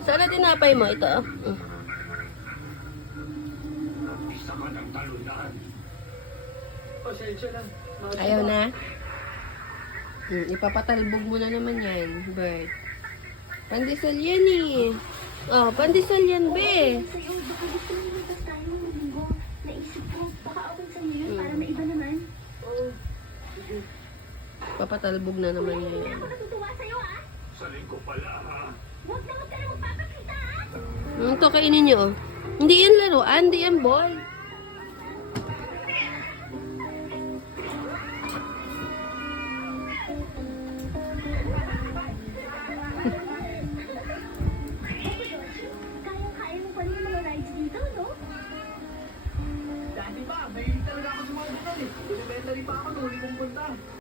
Saan na tinapay mo? Ito. Isa ka ng talunan. Pasensya na. Ayaw na? Ipapatalbog mo na naman yan, Bert. Pandesal yan eh. Oh, pandesal yan, be. Sa'yo, baka gusto mo lumabas tayo ng linggo. Naisip ko, baka okay sa'yo yun para maiba naman. Papatalbog na naman Hindi yan. ako natutuwa sa'yo, ha? Sa linggo pala, ha? Huwag na magpapakita, ha? Ito, kainin nyo. Hindi yan laruan, hindi yan ball.